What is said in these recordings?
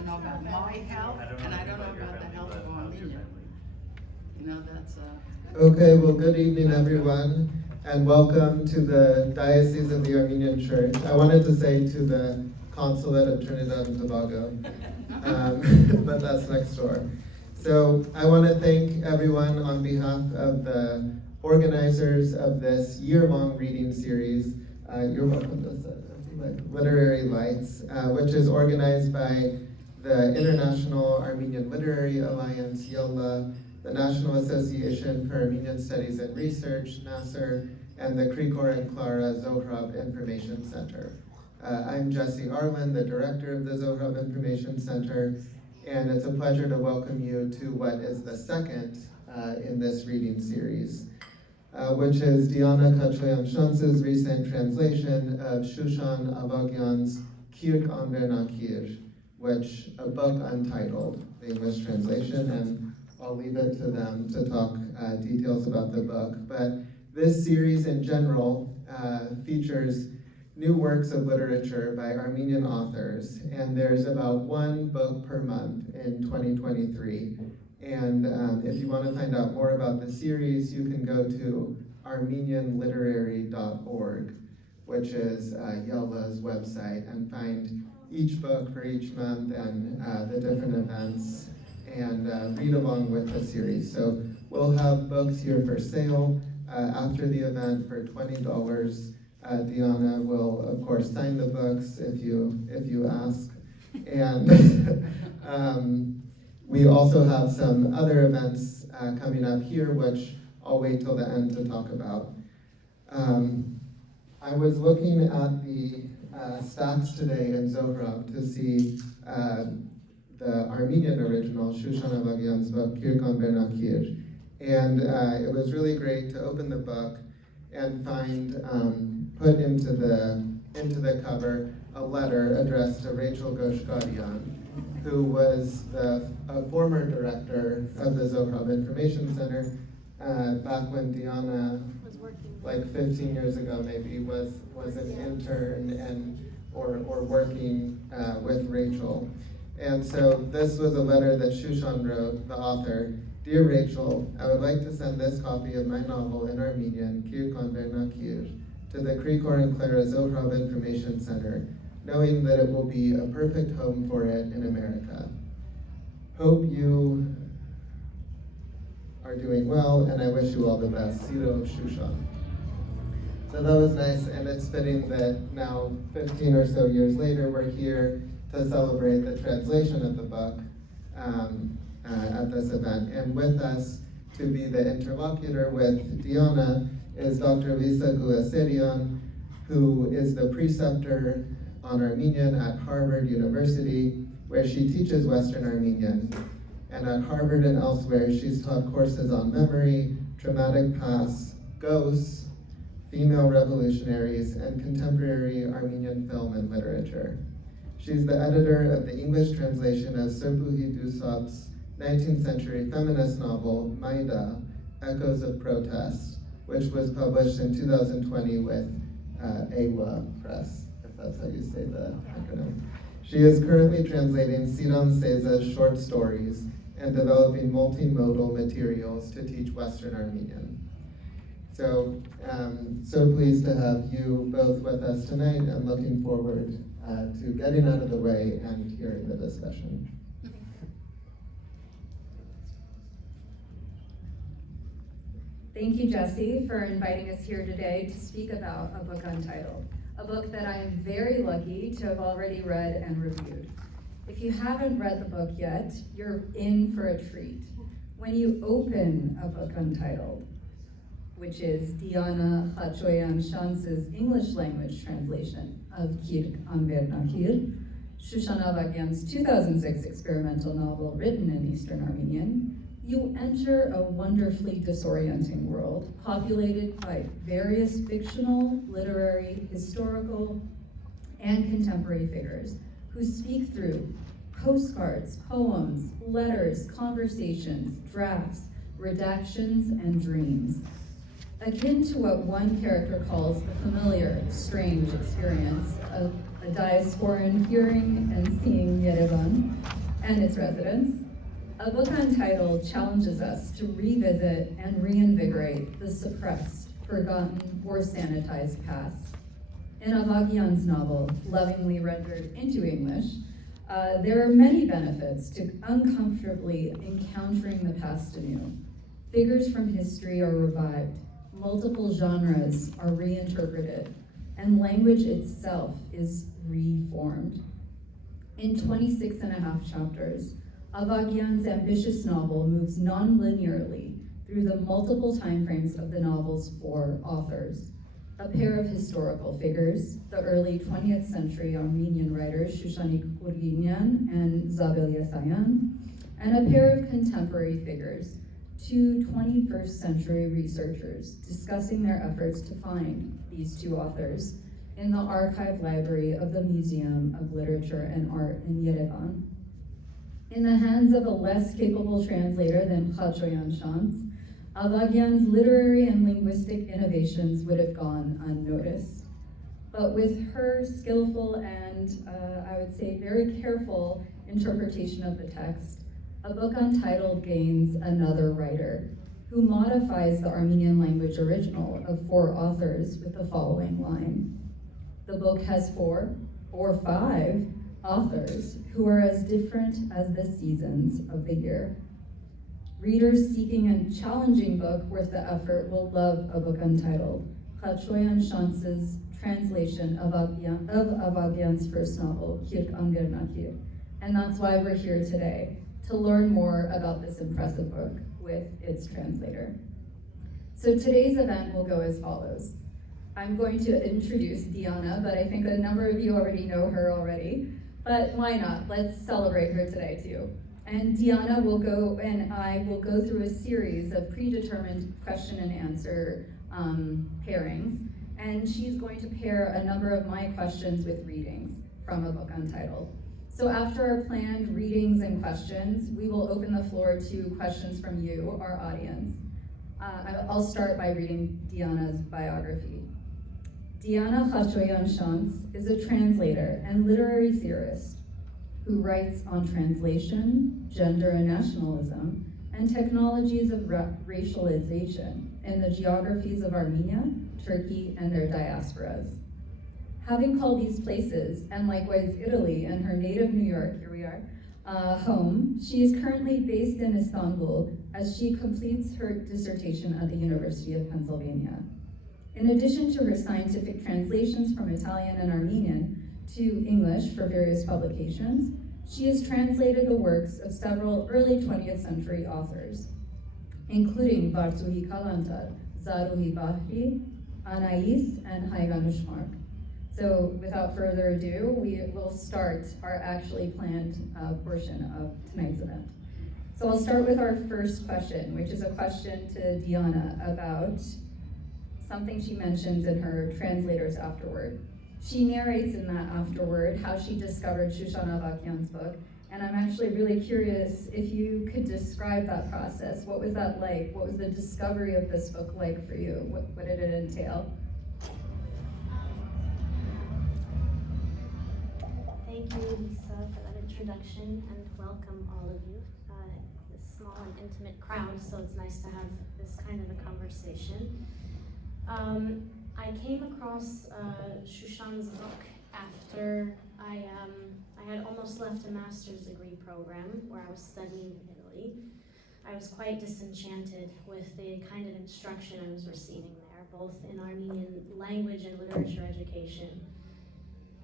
don't know about my health, and I don't know about the health of Armenia. You know, that's Okay, well, good evening, everyone, and welcome to the Diocese of the Armenian Church. I wanted to say to the Consulate of Trinidad and Tobago, but that's next door. So I want to thank everyone on behalf of the organizers of this year-long reading series. You're welcome to Literary Lights, which is organized by the International Armenian Literary Alliance, IALA, the National Association for Armenian Studies and Research, NAASR, and the Krikor and Clara Zohrab Information Center. I'm Jesse Arlen, the director of the Zohrab Information Center, and it's a pleasure to welcome you to what is the second in this reading series, which is Deanna Cachoian-Schanz's recent translation of Shushan Avagyan's Kirk on Vernakir, which a book Untitled, the English translation, and I'll leave it to them to talk details about the book. But this series in general features new works of literature by Armenian authors, and there's about one book per month in 2023. And if you want to find out more about the series, you can go to armenianliterary.org, which is IALA's website, and find each book for each month and the different events, and read along with the series. So we'll have books here for sale after the event for $20. Deanna will, of course, sign the books if you ask. And we also have some other events coming up here, which I'll wait till the end to talk about. I was looking at the stacks today in Zohrab to see the Armenian original, Shushan Avagyan's book, Kirk on Vernakir. And it was really great to open the book and find, put into the cover, a letter addressed to Rachel Goshgarian, who was a former director of the Zohrab Information Center back when Deanna, like 15 years ago maybe, was an intern or working with Rachel. And so this was a letter that Shushan wrote, the author. Dear Rachel, I would like to send this copy of my novel in Armenian, Kirk on Vernakir, to the Krikor and Clara Zohrab Information Center, knowing that it will be a perfect home for it in America. Hope you are doing well, and I wish you all the best. Siro of Shushan. So that was nice, and it's fitting that now, 15 or so years later, we're here to celebrate the translation of the book at this event. And with us to be the interlocutor with Deanna is Dr. Lisa Gulesserian, who is the preceptor on Armenian at Harvard University, where she teaches Western Armenian. And at Harvard and elsewhere, she's taught courses on memory, traumatic past, ghosts, female revolutionaries, and contemporary Armenian film and literature. She's the editor of the English translation of Serpuhi Dusop's 19th century feminist novel, Maida, Echoes of Protest, which was published in 2020 with IALA Press, if that's how you say the acronym. She is currently translating Siran Seza's short stories and developing multimodal materials to teach Western Armenian. So pleased to have you both with us tonight, and looking forward to getting out of the way and hearing the discussion. Thank you, Jesse, for inviting us here today to speak about a book Untitled, a book that I am very lucky to have already read and reviewed. If you haven't read the book yet, you're in for a treat. When you open a book Untitled, which is Deanna Cachoian-Schanz's English language translation of Kirk on Vernakir, Shushan Avagyan's 2006 experimental novel written in Eastern Armenian, you enter a wonderfully disorienting world populated by various fictional, literary, historical, and contemporary figures who speak through postcards, poems, letters, conversations, drafts, redactions, and dreams. Akin to what one character calls the familiar, strange experience of a diasporan hearing and seeing Yerevan and its residents, a book untitled challenges us to revisit and reinvigorate the suppressed, forgotten, or sanitized past. In Avagyan's novel, lovingly rendered into English, there are many benefits to uncomfortably encountering the past anew. Figures from history are revived, multiple genres are reinterpreted, and language itself is reformed. In 26 and a half chapters, Avagyan's ambitious novel moves non-linearly through the multiple timeframes of the novel's four authors. A pair of historical figures, the early 20th century Armenian writers Shushan Avagyan and Gulesserian, and a pair of contemporary figures, two 21st century researchers discussing their efforts to find these two authors in the archive library of the Museum of Literature and Art in Yerevan. In the hands of a less capable translator than Cachoian-Schanz, Avagyan's literary and linguistic innovations would have gone unnoticed. But with her skillful and, I would say, very careful interpretation of the text, a book untitled gains another writer who modifies the Armenian language original of four authors with the following line. The book has 4 or 5 authors who are as different as the seasons of the year. Readers seeking a challenging book worth the effort will love a book untitled, Cachoian-Schanz's translation of Avagyan's first novel, Kirk Angernakir. And that's why we're here today, to learn more about this impressive book with its translator. So today's event will go as follows. I'm going to introduce Deanna, but I think a number of you already know her already. But why not? Let's celebrate her today too. And Deanna will go, and I will go through a series of predetermined question and answer pairings. And she's going to pair a number of my questions with readings from a book untitled. So after our planned readings and questions, we will open the floor to questions from you, our audience. I'll start by reading Deanna's biography. Deanna Cachoian-Schanz is a translator and literary theorist who writes on translation, gender and nationalism, and technologies of racialization in the geographies of Armenia, Turkey, and their diasporas. Having called these places, and likewise Italy and her native New York, here we are, home, she is currently based in Istanbul as she completes her dissertation at the University of Pennsylvania. In addition to her scientific translations from Italian and Armenian to English for various publications, she has translated the works of several early 20th century authors, including Vartuhi Kalantar, Zaruhi Bahri, Anais, and Hayganushmark. So without further ado, we will start our actually planned portion of tonight's event. So I'll start with our first question, which is a question to Deanna about something she mentions in her translator's afterword. She narrates in that afterword how she discovered Shushan Avagyan's book, and I'm actually really curious if you could describe that process. What was that like? What was the discovery of this book like for you? What did it entail? Thank you, Lisa, for that introduction, and welcome all of you. This small and intimate crowd, so it's nice to have this kind of a conversation. I came across Shushan's book after I had almost left a master's degree program where I was studying in Italy. I was quite disenchanted with the kind of instruction I was receiving there, both in Armenian language and literature education.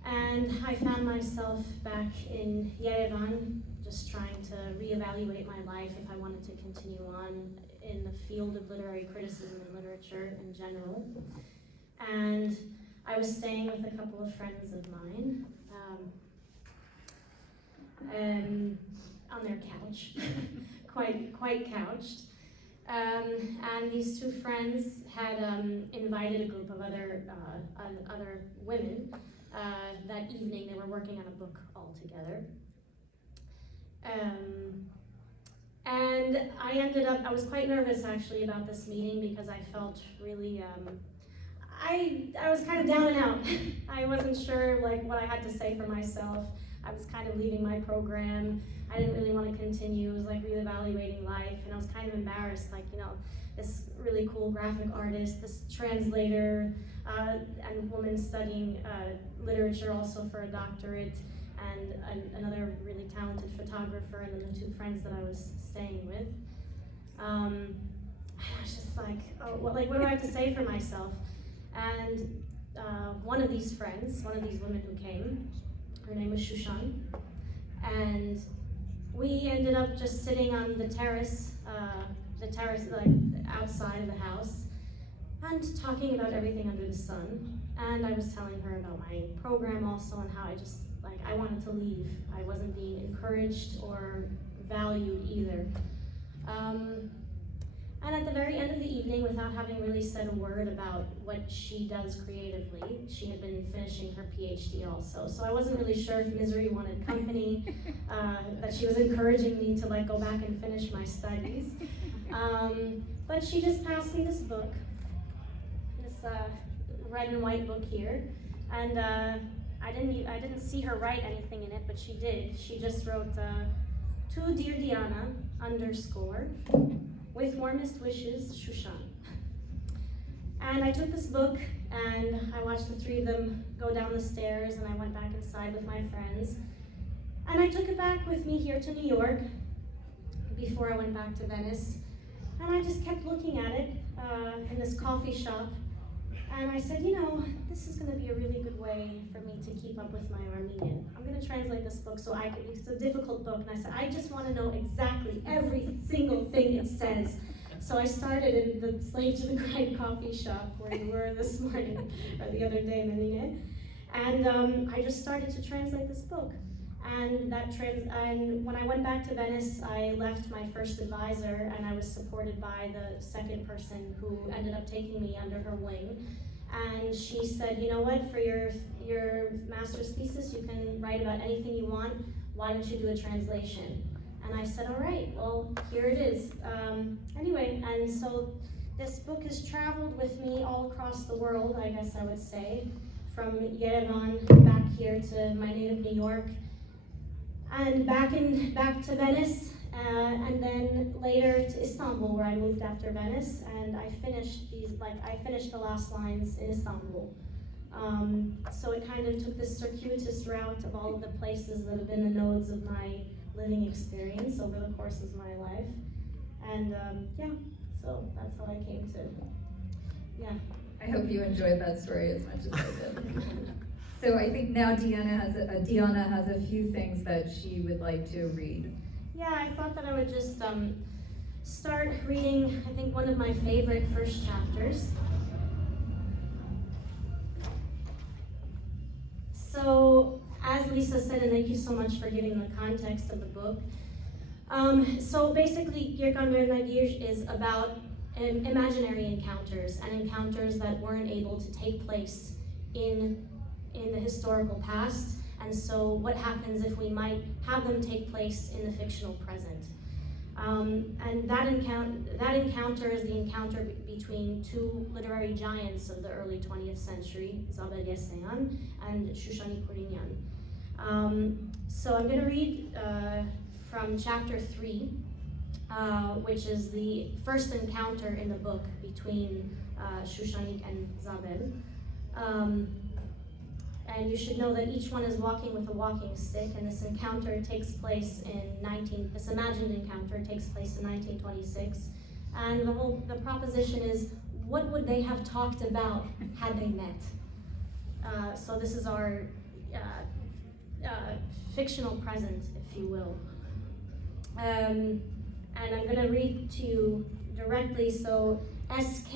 And I found myself back in Yerevan, just trying to reevaluate my life if I wanted to continue on in the field of literary criticism and literature in general. And I was staying with a couple of friends of mine on their couch, quite couched. And these two friends had invited a group of other women. That evening, they were working on a book all together. And I was quite nervous actually about this meeting because I felt really, I was kind of down and out. I wasn't sure like what I had to say for myself. I was kind of leaving my program. I didn't really want to continue. It was like reevaluating life, and I was kind of embarrassed, like, you know, this really cool graphic artist, this translator, and woman studying literature also for a doctorate, and another really talented photographer, and then the two friends that I was staying with. I was just like, oh, what do I have to say for myself? And one of these friends, one of these women who came, her name was Shushan, and we ended up just sitting on the terrace like outside of the house, and talking about everything under the sun. And I was telling her about my program also, and how I wanted to leave. I wasn't being encouraged or valued either. And at the very end of the evening, without having really said a word about what she does creatively, she had been finishing her PhD also. So I wasn't really sure if misery wanted company, that she was encouraging me to go back and finish my studies. But she just passed me this book, this red and white book here. And I didn't see her write anything in it, but she did. She just wrote, to Dear Deanna, _ with warmest wishes, Shushan. And I took this book, and I watched the three of them go down the stairs, and I went back inside with my friends. And I took it back with me here to New York before I went back to Venice. And I just kept looking at it in this coffee shop. And I said, you know, this is going to be a really good way for me to keep up with my Armenian. I'm going to translate this book so it's a difficult book. And I said, I just want to know exactly every single thing it says. So I started in the Slave to the Grind coffee shop where you were this morning, or the other day, Menine. And I just started to translate this book. And and when I went back to Venice, I left my first advisor, and I was supported by the second person who ended up taking me under her wing. And she said, you know what, for your master's thesis, you can write about anything you want. Why don't you do a translation? And I said, all right, well, here it is. Anyway, and so this book has traveled with me all across the world, I guess I would say, from Yerevan back here to my native New York, and back to Venice, and then later to Istanbul, where I moved after Venice, and I finished the last lines in Istanbul. So it kind of took this circuitous route of all of the places that have been the nodes of my living experience over the course of my life. And so that's how I came to, I hope you enjoyed that story as much as I did. So I think now Deanna has a few things that she would like to read. Yeah, I thought that I would just start reading, I think, one of my favorite first chapters. So, as Lisa said, and thank you so much for giving the context of the book. So basically, Kirkan Bernagir is about imaginary encounters, and encounters that weren't able to take place in the historical past, and so what happens if we might have them take place in the fictional present. And that encounter is the encounter between two literary giants of the early 20th century, Gulesserian and Shushan Avagyan. So I'm going to read from chapter 3, which is the first encounter in the book between Shushan and Zabel. And you should know that each one is walking with a walking stick, and this encounter takes place this imagined encounter takes place in 1926. And the proposition is, what would they have talked about had they met? So this is our fictional present, if you will. And I'm going to read to you directly. So SK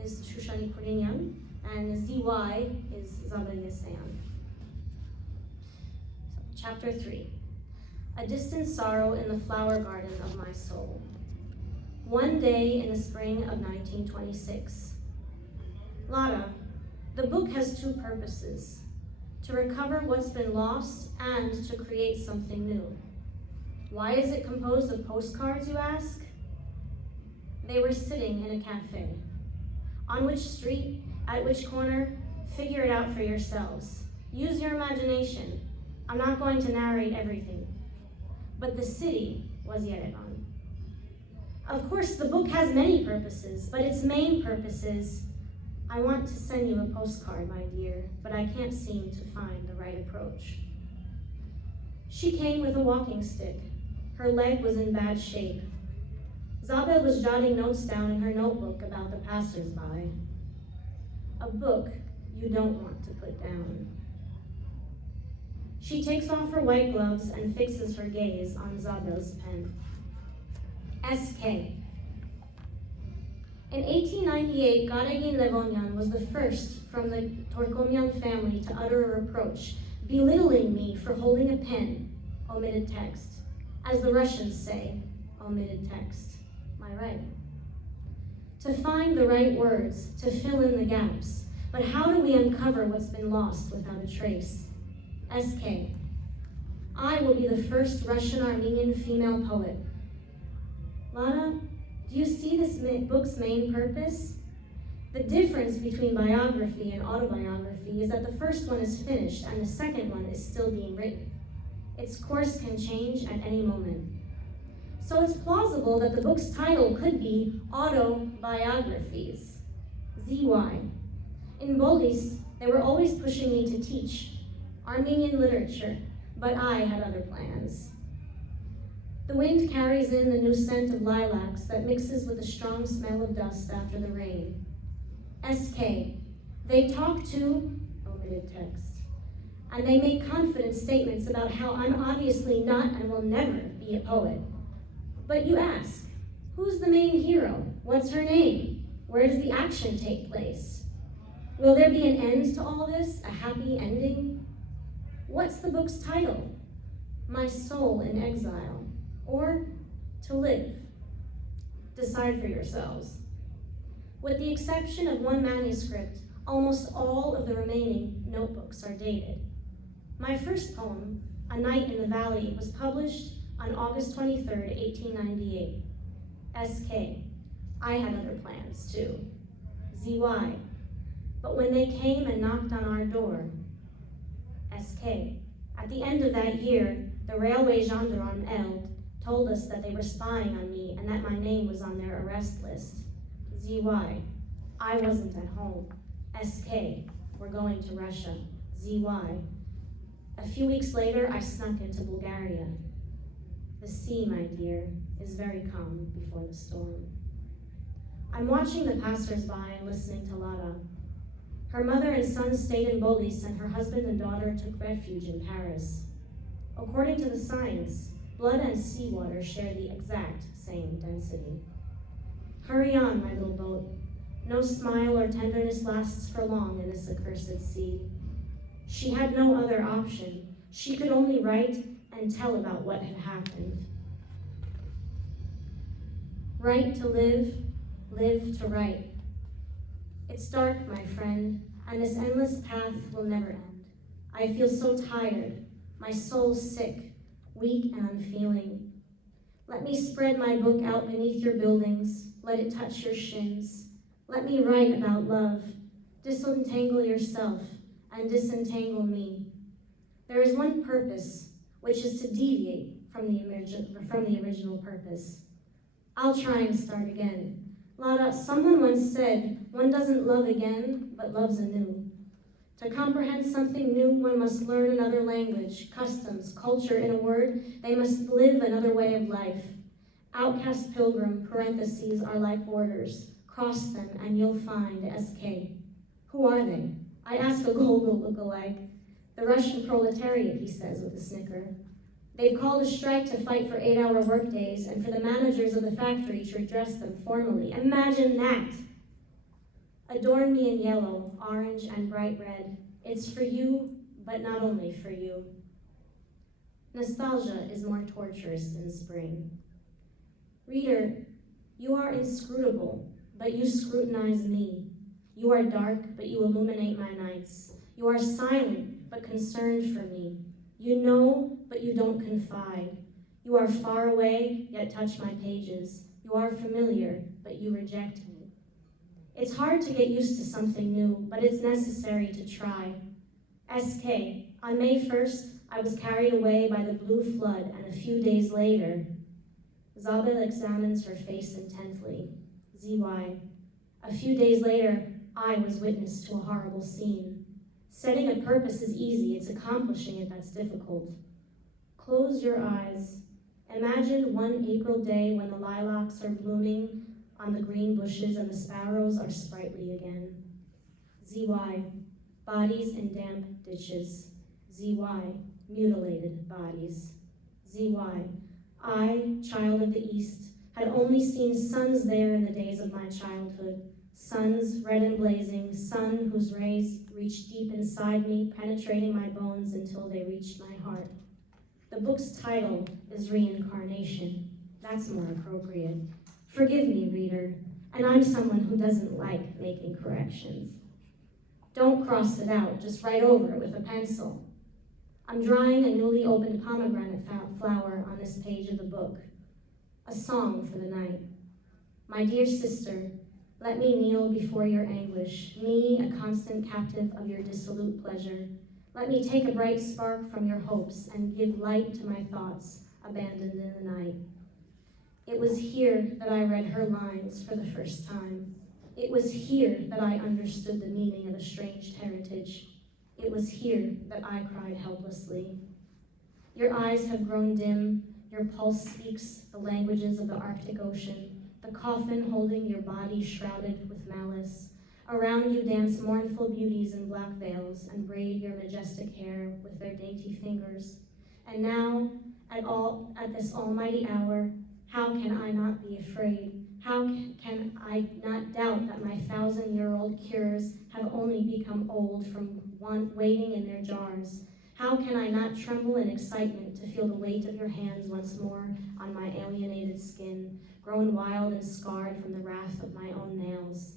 is Shushan Avagyan, and ZY is Zabel Yeseyan. Chapter 3. A distant sorrow in the flower garden of my soul. One day in the spring of 1926. Lara, the book has two purposes: to recover what's been lost and to create something new. Why is it composed of postcards, you ask? They were sitting in a cafe. On which street, at which corner, figure it out for yourselves. Use your imagination. I'm not going to narrate everything, but the city was Yerevan. Of course, the book has many purposes, but its main purpose is, I want to send you a postcard, my dear, but I can't seem to find the right approach. She came with a walking stick. Her leg was in bad shape. Zabel was jotting notes down in her notebook about the passers-by. A book you don't want to put down. She takes off her white gloves and fixes her gaze on Zabel's pen. S.K. In 1898, Garegin Levonyan was the first from the Torkomian family to utter a reproach, belittling me for holding a pen, omitted text. As the Russians say, omitted text, my writing. To find the right words, to fill in the gaps, but how do we uncover what's been lost without a trace? S.K. I will be the first Russian-Armenian female poet. Lara, do you see this book's main purpose? The difference between biography and autobiography is that the first one is finished and the second one is still being written. Its course can change at any moment. So it's plausible that the book's title could be Autobiographies. ZY. In Bolis, they were always pushing me to teach Armenian literature, but I had other plans. The wind carries in the new scent of lilacs that mixes with the strong smell of dust after the rain. S.K. They talk to, omitted text, and they make confident statements about how I'm obviously not and will never be a poet. But you ask, who's the main hero? What's her name? Where does the action take place? Will there be an end to all this, a happy ending? What's the book's title? My Soul in Exile, or To Live? Decide for yourselves. With the exception of one manuscript, almost all of the remaining notebooks are dated. My first poem, A Night in the Valley, was published on August 23rd, 1898. S.K. I had other plans too. Z.Y. But when they came and knocked on our door, S.K. At the end of that year, the railway gendarme Eld told us that they were spying on me and that my name was on their arrest list. Z.Y. I wasn't at home. S.K. We're going to Russia. Z.Y. A few weeks later, I snuck into Bulgaria. The sea, my dear, is very calm before the storm. I'm watching the passers-by and listening to Lara. Her mother and son stayed in Bolis, and her husband and daughter took refuge in Paris. According to the science, blood and seawater share the exact same density. Hurry on, my little boat. No smile or tenderness lasts for long in this accursed sea. She had no other option. She could only write and tell about what had happened. Write to live, live to write. It's dark, my friend, and this endless path will never end. I feel so tired, my soul's sick, weak and unfeeling. Let me spread my book out beneath your buildings, let it touch your shins. Let me write about love, disentangle yourself, and disentangle me. There is one purpose, which is to deviate from the original purpose. I'll try and start again. Lara, someone once said, one doesn't love again, but loves anew. To comprehend something new, one must learn another language, customs, culture. In a word, they must live another way of life. Outcast pilgrim, parentheses, are like borders. Cross them and you'll find S.K. Who are they? I ask a Gogol look-alike. The Russian proletariat, he says with a snicker. They've called a strike to fight for 8-hour workdays and for the managers of the factory to address them formally. Imagine that! Adorn me in yellow, orange, and bright red. It's for you, but not only for you. Nostalgia is more torturous in spring. Reader, you are inscrutable, but you scrutinize me. You are dark, but you illuminate my nights. You are silent, but concerned for me. You know, but you don't confide. You are far away, yet touch my pages. You are familiar, but you reject me. It's hard to get used to something new, but it's necessary to try. S.K. On May 1st, I was carried away by the blue flood, and a few days later, Zabel examines her face intently. ZY. A few days later, I was witness to a horrible scene. Setting a purpose is easy, it's accomplishing it that's difficult. Close your eyes. Imagine one April day when the lilacs are blooming on the green bushes and the sparrows are sprightly again. ZY. Bodies in damp ditches. ZY. Mutilated bodies. ZY. I, child of the East, had only seen suns there in the days of my childhood. Suns, red and blazing, sun whose rays reached deep inside me, penetrating my bones until they reached my heart. The book's title is Reincarnation. That's more appropriate. Forgive me, reader, and I'm someone who doesn't like making corrections. Don't cross it out, just write over it with a pencil. I'm drawing a newly opened pomegranate flower on this page of the book. A song for the night. My dear sister, let me kneel before your anguish, me, a constant captive of your dissolute pleasure. Let me take a bright spark from your hopes and give light to my thoughts, abandoned in the night. It was here that I read her lines for the first time. It was here that I understood the meaning of estranged heritage. It was here that I cried helplessly. Your eyes have grown dim, your pulse speaks the languages of the Arctic Ocean, the coffin holding your body shrouded with malice. Around you dance mournful beauties in black veils and braid your majestic hair with their dainty fingers. And now, at this almighty hour, how can I not be afraid? How can I not doubt that my 1,000-year-old cures have only become old from waiting in their jars? How can I not tremble in excitement to feel the weight of your hands once more on my alienated skin, grown wild and scarred from the wrath of my own nails?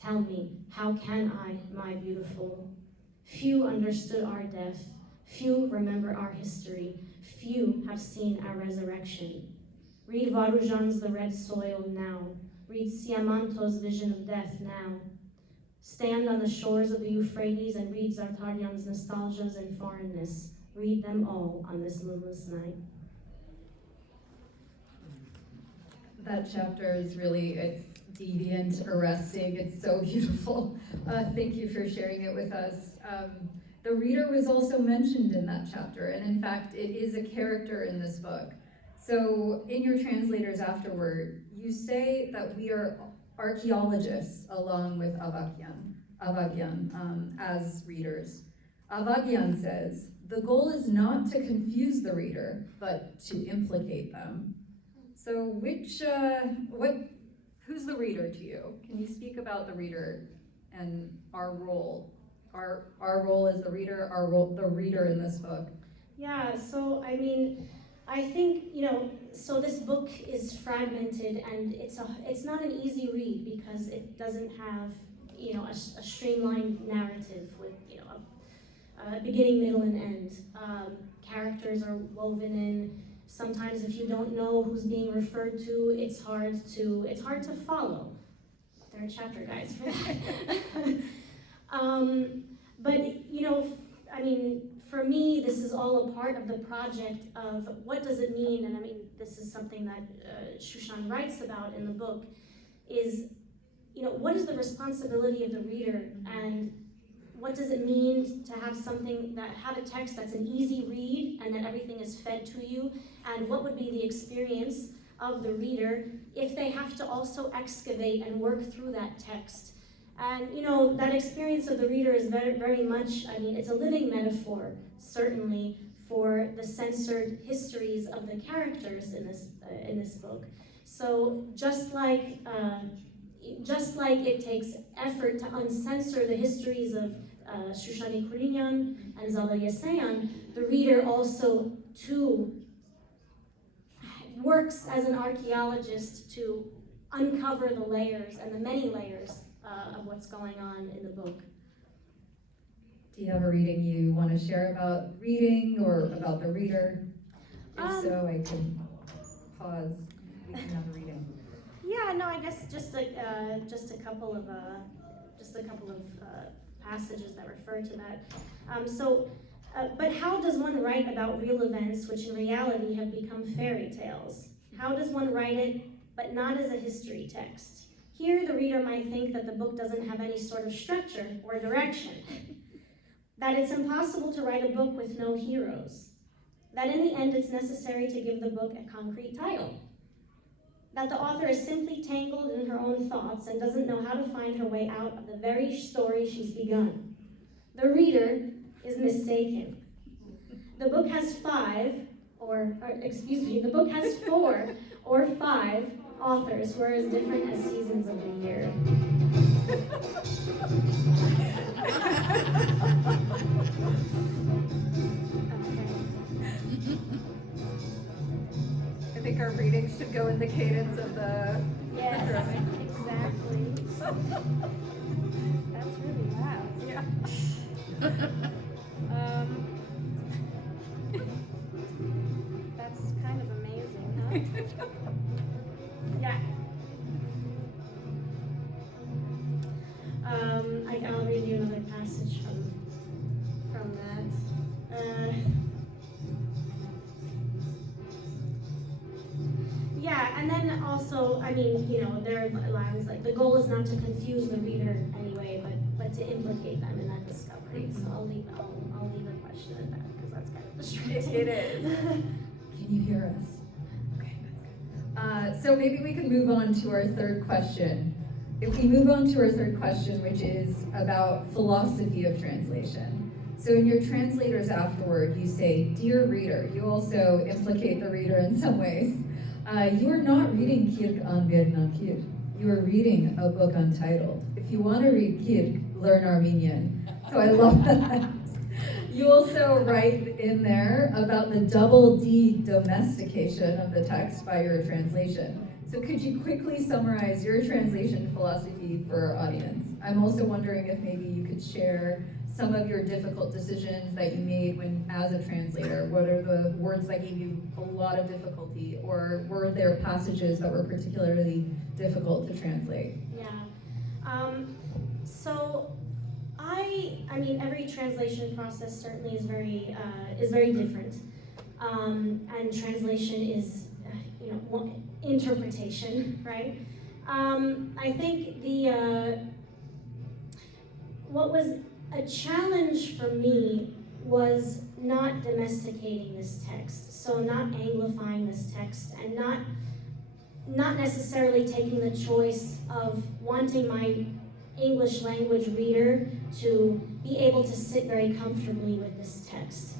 Tell me, how can I, my beautiful? Few understood our death. Few remember our history. Few have seen our resurrection. Read Varujan's The Red Soil now. Read Siamanto's Vision of Death now. Stand on the shores of the Euphrates and read Zartaryan's Nostalgias and Foreignness. Read them all on this moonless night. That chapter is really, it's deviant, arresting, it's so beautiful. Thank you for sharing it with us. The reader was also mentioned in that chapter, and in fact, it is a character in this book. So in your translators afterward, you say that we are archaeologists along with Avagyan as readers. Avagyan says, the goal is not to confuse the reader, but to implicate them. So who's the reader to you? Can you speak about the reader and our role? Our role as the reader, the reader in this book. Yeah, so I mean, I think, so this book is fragmented and it's not an easy read because it doesn't have, a streamlined narrative with, a beginning, middle, and end. Characters are woven in. Sometimes if you don't know who's being referred to, it's hard to follow. There are chapter guides for that. But, for me, this is all a part of the project of what does it mean, and this is something that Shushan writes about in the book, is, what is the responsibility of the reader, and what does it mean to have a text that's an easy read and that everything is fed to you, and what would be the experience of the reader if they have to also excavate and work through that text. And that experience of the reader is very, very much, it's a living metaphor, certainly, for the censored histories of the characters in this book. So just like it takes effort to uncensor the histories of Shushan Avagyan and Zabel Yesayan, the reader also too works as an archaeologist to uncover the layers and the many layers of what's going on in the book. Do you have a reading you want to share about reading or about the reader? If so, I can pause. We can have a reading. Yeah, no, I guess just a couple of passages that refer to that. But how does one write about real events which in reality have become fairy tales? How does one write it, but not as a history text? Here, the reader might think that the book doesn't have any sort of structure or direction, that it's impossible to write a book with no heroes, that in the end it's necessary to give the book a concrete title, that the author is simply tangled in her own thoughts and doesn't know how to find her way out of the very story she's begun. The reader is mistaken. The book has the book has 4 or 5 authors who are as different as seasons of the year. I think our readings should go in the cadence of the Yes, drumming. exactly. That's really loud. Yeah. That's kind of amazing, huh? Yeah. I'll read you another passage from that. Yeah, and then also, I mean, there are lines like, the goal is not to confuse the reader anyway, but to implicate them in that discovery. So I'll leave a question at that, because that's kind of distracting. It is. Can you hear us? Okay, that's good. So maybe we can move on to our third question. If we move on to our third question, which is about philosophy of translation. So in your translators afterward, you say, "Dear reader," you also implicate the reader in some ways. You are not reading Kirk an Bernakir. You are reading a book untitled. If you want to read Kirk, learn Armenian. So I love that. You also write in there about the double D domestication of the text by your translation. So could you quickly summarize your translation philosophy for our audience? I'm also wondering if maybe you could share some of your difficult decisions that you made as a translator. What are the words that gave you a lot of difficulty, or were there passages that were particularly difficult to translate? Yeah. So I mean, every translation process certainly is very different, and translation is interpretation, right? I think what was a challenge for me was not domesticating this text, so not anglifying this text, and not necessarily taking the choice of wanting my English language reader to be able to sit very comfortably with this text,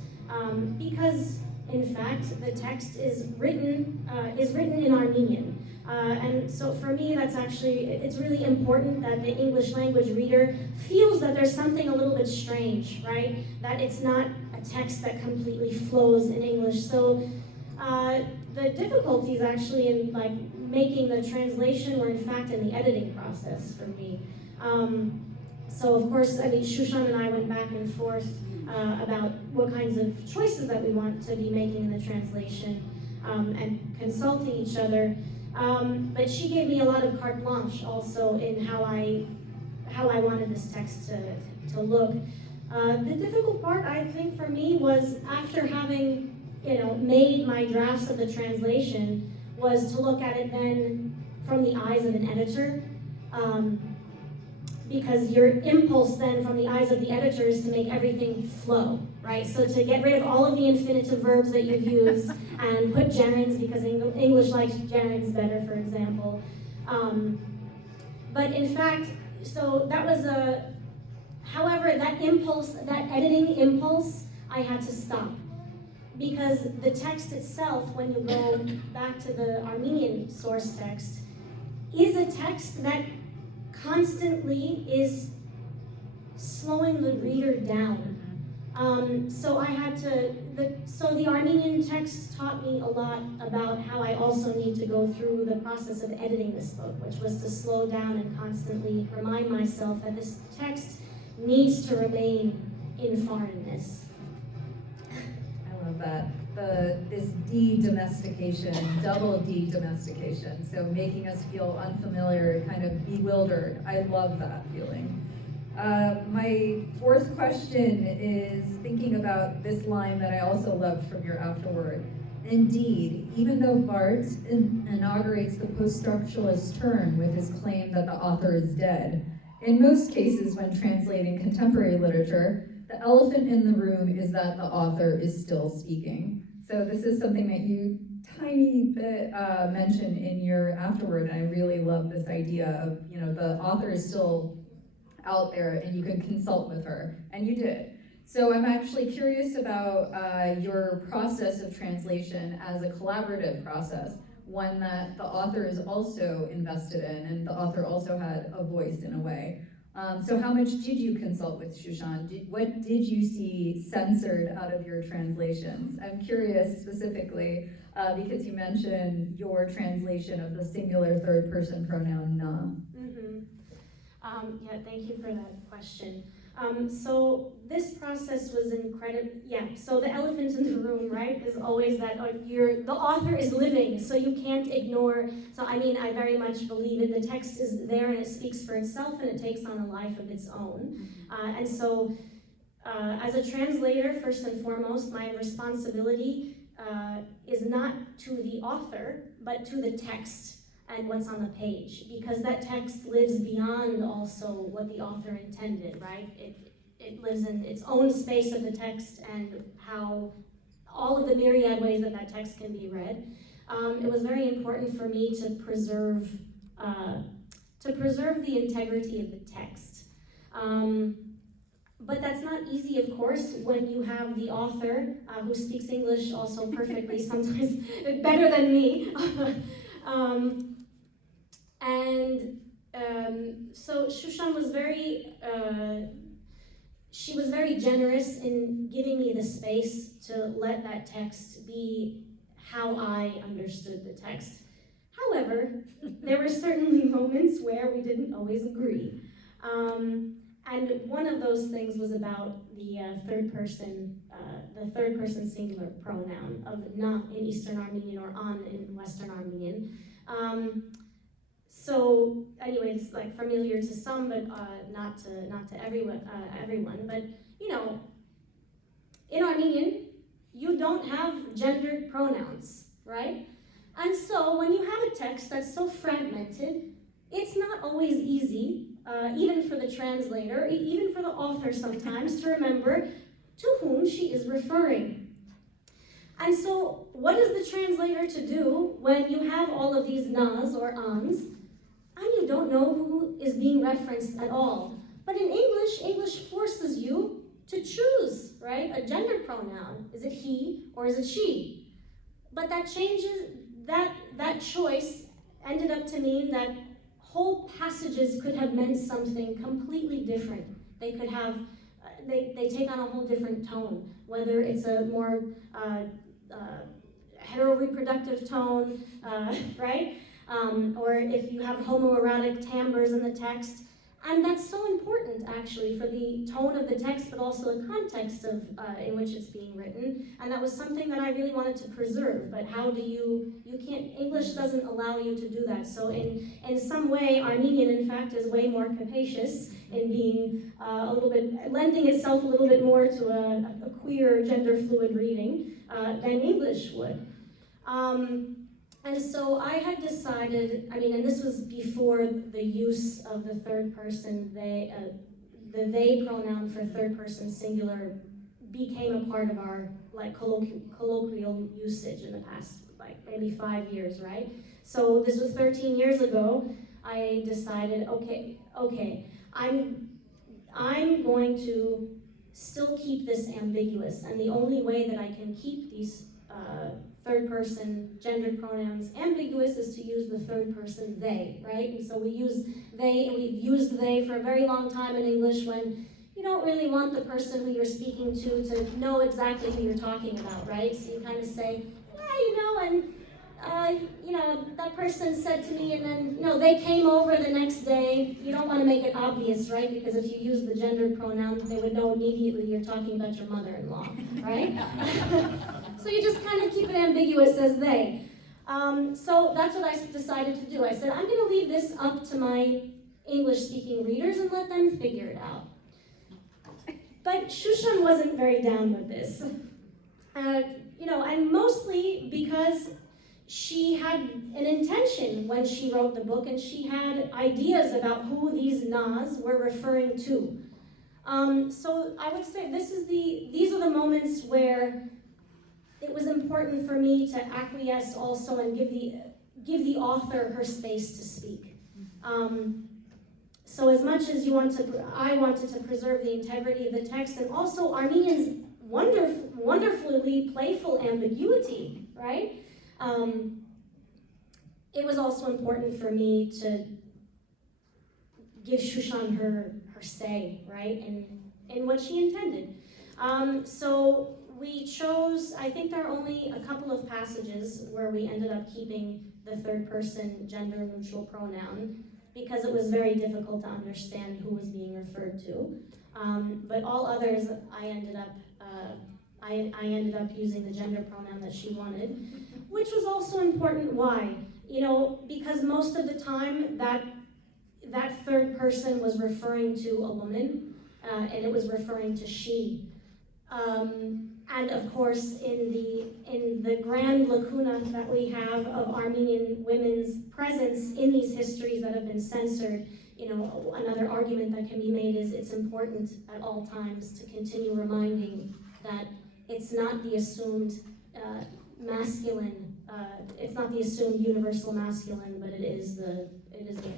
because in fact the text is written in Armenian. And so for me, it's really important that the English language reader feels that there's something a little bit strange, right? That it's not a text that completely flows in English. So the difficulties actually in making the translation were in fact in the editing process for me. So of course, I mean, Shushan and I went back and forth about what kinds of choices that we want to be making in the translation, and consulting each other. But she gave me a lot of carte blanche also in how I wanted this text to look. The difficult part, I think, for me was after having made my drafts of the translation, was to look at it then from the eyes of an editor. Because your impulse then from the eyes of the editor is to make everything flow, right? So to get rid of all of the infinitive verbs that you've used and put gerunds, because English likes gerunds better, for example. But in fact, so that was however, that impulse, that editing impulse, I had to stop. Because the text itself, when you go back to the Armenian source text, is a text that constantly is slowing the reader down. So I had to, so the Armenian text taught me a lot about how I also need to go through the process of editing this book, which was to slow down and constantly remind myself that this text needs to remain in foreignness. I love that. This de-domestication, double de-domestication, so making us feel unfamiliar, kind of bewildered. I love that feeling. My fourth question is thinking about this line that I also loved from your afterword. Indeed, even though Barthes inaugurates the post-structuralist turn with his claim that the author is dead, in most cases when translating contemporary literature, the elephant in the room is that the author is still speaking. So this is something that you tiny bit mentioned in your afterword, and I really love this idea of, you know, the author is still out there and you can consult with her, and you did. So I'm actually curious about your process of translation as a collaborative process, one that the author is also invested in and the author also had a voice in a way. So how much did you consult with Shushan? What did you see censored out of your translations? I'm curious specifically because you mentioned your translation of the singular third person pronoun na. Yeah, thank you for that question. So this process was incredible. Yeah, so the elephant in the room, right, is always that the author is living, so you can't ignore. So I mean, I very much believe in the text is there and it speaks for itself and it takes on a life of its own. And so as a translator, first and foremost, my responsibility is not to the author, but to the text and what's on the page, because that text lives beyond also what the author intended, right? It lives in its own space of the text and how all of the myriad ways that that text can be read. It was very important for me to preserve the integrity of the text. But that's not easy, of course, when you have the author who speaks English also perfectly, sometimes better than me. So Shushan was she was very generous in giving me the space to let that text be how I understood the text. However, there were certainly moments where we didn't always agree. And one of those things was about the third person singular pronoun of na in Eastern Armenian or an in Western Armenian. So anyway, it's like familiar to some, but not to everyone. But you know, in Armenian, you don't have gendered pronouns, right? And so when you have a text that's so fragmented, it's not always easy, even for the translator, even for the author sometimes, to remember to whom she is referring. And so what is the translator to do when you have all of these nas or ans, and you don't know who is being referenced at all? But in English forces you to choose, right? A gender pronoun. Is it he or is it she? But that changes, that choice ended up to mean that whole passages could have meant something completely different. They could have, they take on a whole different tone, whether it's a more heteroreproductive tone, right? Or if you have homoerotic timbres in the text. And that's so important, actually, for the tone of the text, but also the context of in which it's being written. And that was something that I really wanted to preserve. But how do you can't, English doesn't allow you to do that. So in some way, Armenian, in fact, is way more capacious in being a little bit, lending itself a little bit more to a queer, gender-fluid reading than English would. And so I had decided, and this was before the use of the third person they, the they pronoun for third person singular became a part of our colloquial usage in the past, maybe 5 years, right? So this was 13 years ago. I decided, okay, I'm going to still keep this ambiguous, and the only way that I can keep these third person gendered pronouns ambiguous is to use the third person they, right? And so we use they, and we've used they for a very long time in English when you don't really want the person who you're speaking to know exactly who you're talking about, right? So you kind of say, that person said to me, and then, they came over the next day. You don't want to make it obvious, right? Because if you use the gendered pronoun, they would know immediately you're talking about your mother-in-law, right? So you just kind of keep it ambiguous as they. So that's what I decided to do. I said, I'm going to leave this up to my English-speaking readers and let them figure it out. But Shushan wasn't very down with this. And mostly because she had an intention when she wrote the book, and she had ideas about who these Nas were referring to. So I would say these are the moments where it was important for me to acquiesce also and give the author her space to speak. So as much as I wanted to preserve the integrity of the text, and also Armenian's wonderfully playful ambiguity, right? It was also important for me to give Shushan her say, right, in what she intended. So we chose, I think there are only a couple of passages where we ended up keeping the third person gender neutral pronoun, because it was very difficult to understand who was being referred to. But all others, I ended up using the gender pronoun that she wanted, which was also important. Why? Because most of the time that third person was referring to a woman, and it was referring to she. And of course, in the grand lacuna that we have of Armenian women's presence in these histories that have been censored, another argument that can be made is it's important at all times to continue reminding that it's not the assumed masculine, it's not the assumed universal masculine, but it is the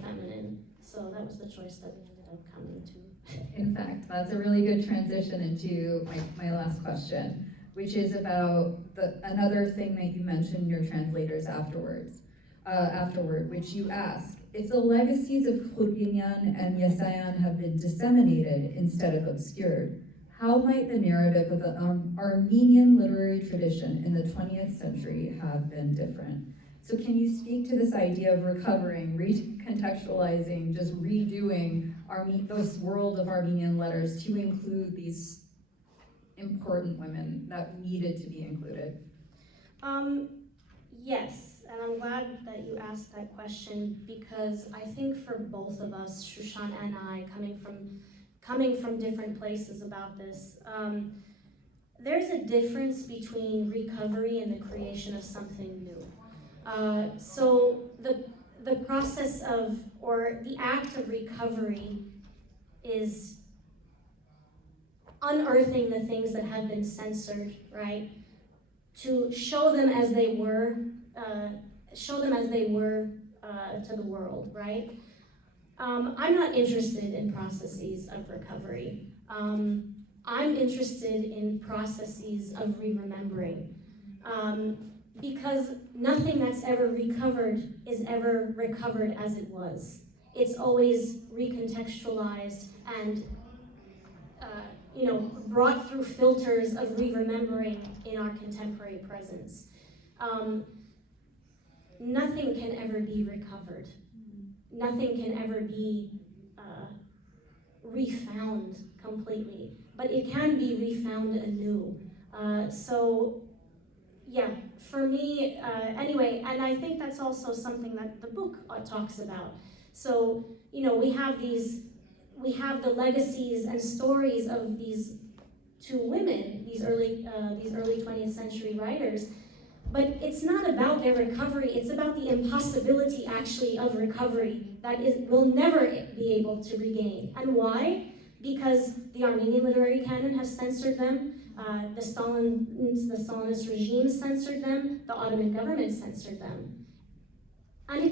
feminine. So that was the choice that we ended up coming to. In fact, that's a really good transition into my last question, which is about another thing that you mentioned in your translators afterward, which you ask, if the legacies of Khurginian and Yesayan have been disseminated instead of obscured, how might the narrative of the Armenian literary tradition in the 20th century have been different? So can you speak to this idea of recovering, recontextualizing, just redoing this world of Armenian letters to include these important women that needed to be included? Yes, and I'm glad that you asked that question, because I think for both of us, Shushan and I, coming from different places about this, there's a difference between recovery and the creation of something new. So the process of, or the act of recovery is unearthing the things that have been censored, right? To show them as they were to the world, right? I'm not interested in processes of recovery. I'm interested in processes of re-remembering. Because nothing that's ever recovered is ever recovered as it was. It's always recontextualized and brought through filters of re-remembering in our contemporary presence. Nothing can ever be recovered. Nothing can ever be refound completely, but it can be refound anew. So yeah, for me, anyway, and I think that's also something that the book talks about. So, we have the legacies and stories of these two women, these early 20th century writers, but it's not about their recovery, it's about the impossibility actually of recovery that will never be able to regain. And why? Because the Armenian literary canon has censored them, the Stalinist regime censored them, the Ottoman government censored them. And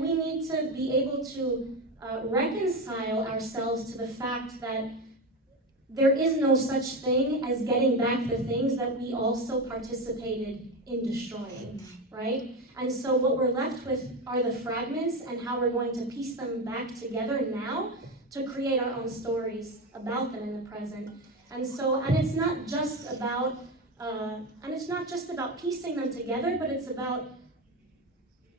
we need to be able to reconcile ourselves to the fact that there is no such thing as getting back the things that we also participated in destroying, right? And so what we're left with are the fragments and how we're going to piece them back together now to create our own stories about them in the present. And it's not just about piecing them together, but it's about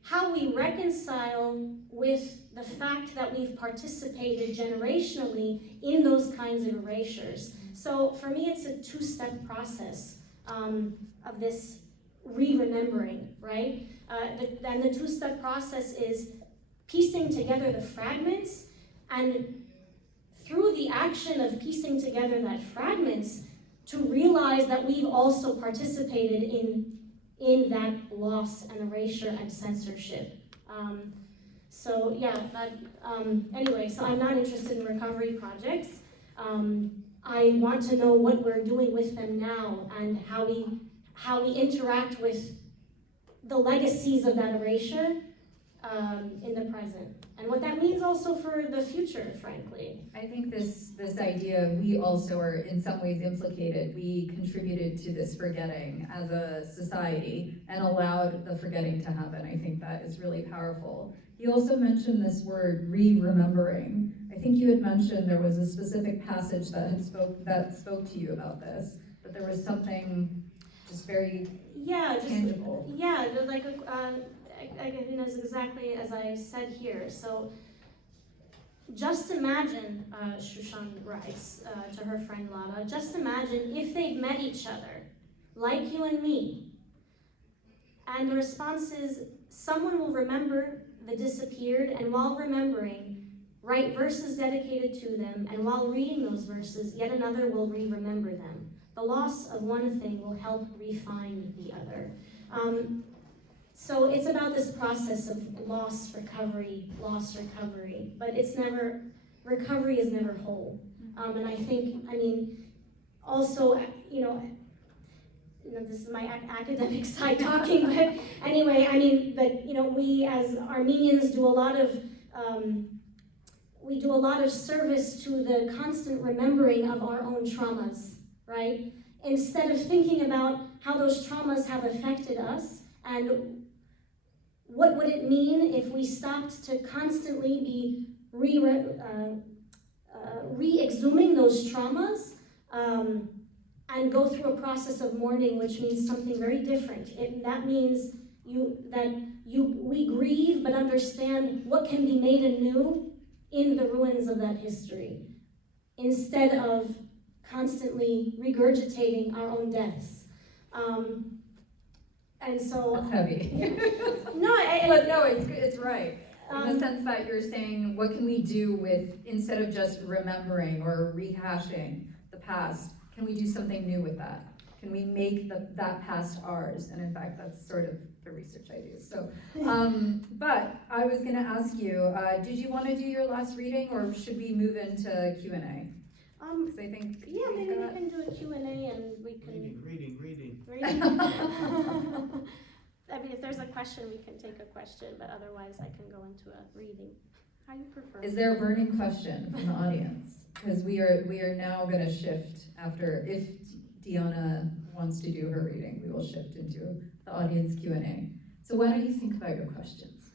how we reconcile with the fact that we've participated generationally in those kinds of erasures. So for me, it's a two-step process of this re-remembering, right? And the two-step process is piecing together the fragments, and through the action of piecing together that fragments, to realize that we've also participated in that loss and erasure and censorship. So yeah, anyway, so I'm not interested in recovery projects. I want to know what we're doing with them now and how we interact with the legacies of that erasure in the present. And what that means also for the future, frankly. I think this idea, we also are in some ways implicated. We contributed to this forgetting as a society and allowed the forgetting to happen. I think that is really powerful. You also mentioned this word, re-remembering. I think you had mentioned there was a specific passage that spoke to you about this, but there was something just very tangible. Yeah, like again, as exactly as I said here. So just imagine, Shushan writes to her friend Lada, just imagine if they'd met each other, like you and me, and the response is, someone will remember the disappeared, and while remembering, write verses dedicated to them, and while reading those verses, yet another will re-remember them. The loss of one thing will help refine the other. So it's about this process of loss, recovery, but it's never, recovery is never whole. And I think, also, this is my academic side talking, but anyway, we as Armenians do a lot of service to the constant remembering of our own traumas, right? Instead of thinking about how those traumas have affected us and what would it mean if we stopped to constantly be re-exhuming those traumas and go through a process of mourning, which means something very different. That means we grieve but understand what can be made anew in the ruins of that history, instead of constantly regurgitating our own deaths. And so That's heavy. It's right. In the sense that you're saying, what can we do with, instead of just remembering or rehashing the past, can we do something new with that? Can we make that past ours? And in fact, that's sort of the research I do. So, but I was gonna ask you, did you wanna do your last reading, or should we move into Q&A? Because I think maybe we can do a Q&A and we can... Reading. If there's a question, we can take a question, but otherwise I can go into a reading. How you prefer? Is there a burning question from the audience? Because we are now gonna shift after, if Deanna wants to do her reading, we will shift into the audience Q&A. So why don't you think about your questions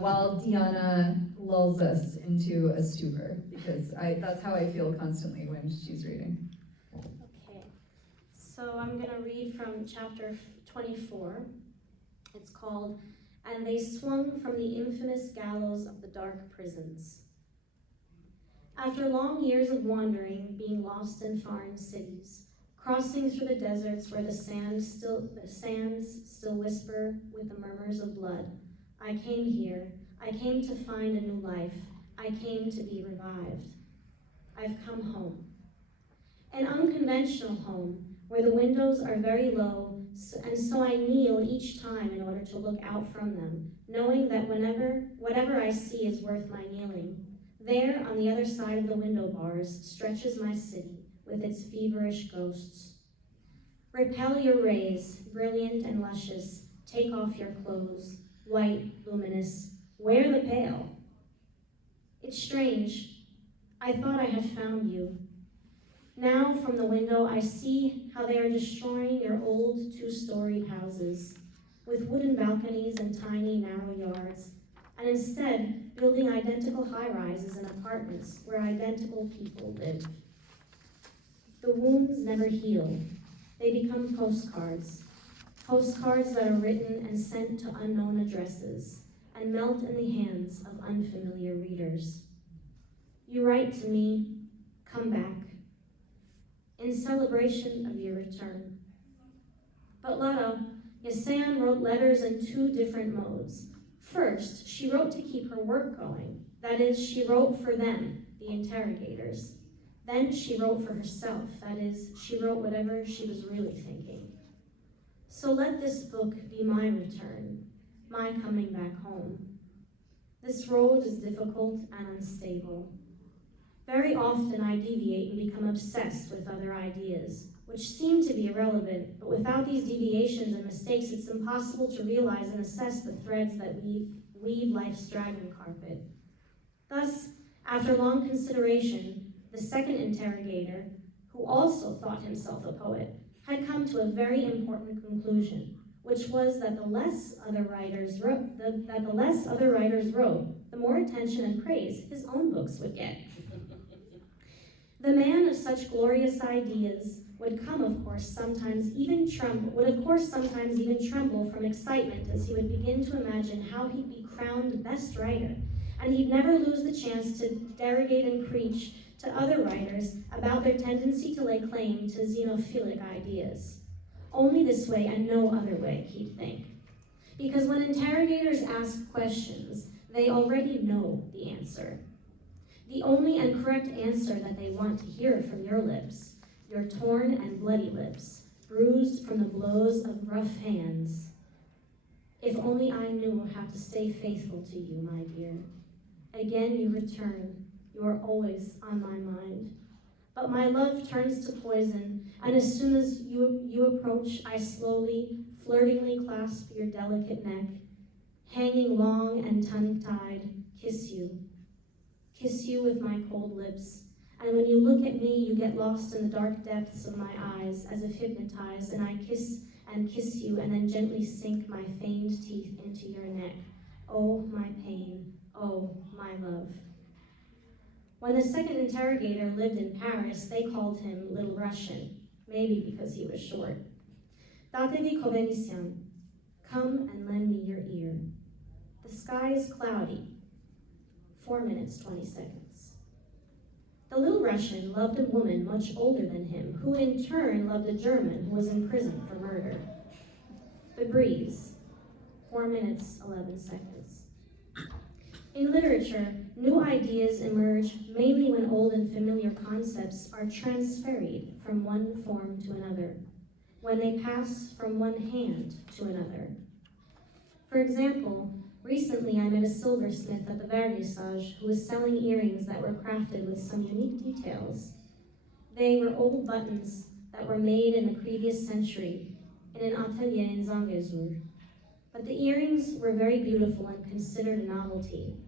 while Deanna lulls us into a stupor, because that's how I feel constantly when she's reading. Okay, so I'm gonna read from chapter 24. It's called, "And They Swung from the Infamous Gallows of the Dark Prisons." After long years of wandering, being lost in foreign cities, crossing through the deserts where the sands still whisper with the murmurs of blood, I came here. I came to find a new life. I came to be revived. I've come home. An unconventional home where the windows are very low, and so I kneel each time in order to look out from them, knowing that whatever I see is worth my kneeling. There, on the other side of the window bars, stretches my city with its feverish ghosts. Repel your rays, brilliant and luscious. Take off your clothes, white, luminous. Wear the pale. It's strange. I thought I had found you. Now, from the window, I see how they are destroying your old two-storied houses with wooden balconies and tiny, narrow yards, and instead building identical high-rises and apartments where identical people live. The wounds never heal. They become postcards that are written and sent to unknown addresses and melt in the hands of unfamiliar readers. You write to me, come back, in celebration of your return. But Lada, Yasan wrote letters in two different modes. First, she wrote to keep her work going. That is, she wrote for them, the interrogators. Then she wrote for herself. That is, she wrote whatever she was really thinking. So let this book be my return, my coming back home. This road is difficult and unstable. Very often I deviate and become obsessed with other ideas, which seem to be irrelevant, but without these deviations and mistakes, it's impossible to realize and assess the threads that weave life's dragon carpet. Thus, after long consideration, the second interrogator, who also thought himself a poet, had come to a very important conclusion, which was that the less other writers wrote, the more attention and praise his own books would get. The man of such glorious ideas would of course sometimes even tremble from excitement as he would begin to imagine how he'd be crowned best writer, and he'd never lose the chance to derogate and preach to other writers about their tendency to lay claim to xenophilic ideas. Only this way and no other way, he'd think. Because when interrogators ask questions, they already know the answer. The only and correct answer that they want to hear from your lips, your torn and bloody lips, bruised from the blows of rough hands. If only I knew how to stay faithful to you, my dear. Again you return, you are always on my mind. But my love turns to poison, and as soon as you approach, I slowly, flirtingly clasp your delicate neck, hanging long and tongue-tied, kiss you with my cold lips, and when you look at me, you get lost in the dark depths of my eyes, as if hypnotized, and I kiss you, and then gently sink my feigned teeth into your neck. Oh, my pain, oh, my love. When the second interrogator lived in Paris, they called him Little Russian, maybe because he was short. Datevy Kovenisyan, come and lend me your ear. The sky is cloudy. 4 minutes, 20 seconds. The Little Russian loved a woman much older than him, who in turn loved a German who was in prison for murder. The breeze, 4 minutes, 11 seconds. In literature, new ideas emerge mainly when old and familiar concepts are transferred from one form to another, when they pass from one hand to another. For example, recently I met a silversmith at the vernissage who was selling earrings that were crafted with some unique details. They were old buttons that were made in the previous century in an atelier in Zangezur. But the earrings were very beautiful and considered a novelty.